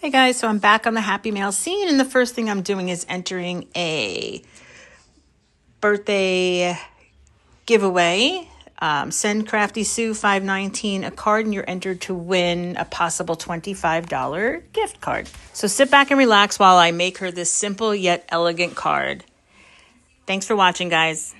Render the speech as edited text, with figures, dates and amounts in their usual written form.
Hey guys, so I'm back on the Happy Mail scene, and the first thing I'm doing is entering a birthday giveaway. Send Crafty Sue 519 a card, and you're entered to win a possible $25 gift card. So sit back and relax while I make her this simple yet elegant card. Thanks for watching, guys.